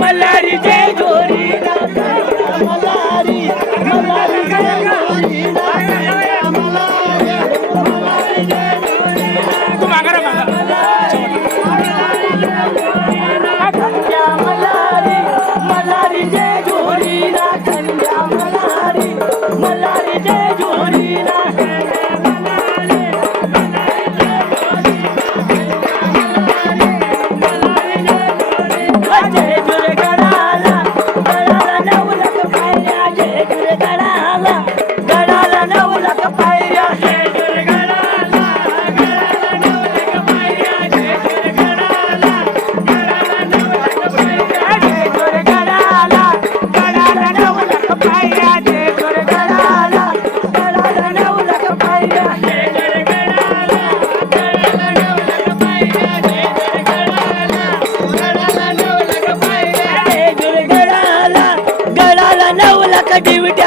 Mala gotta it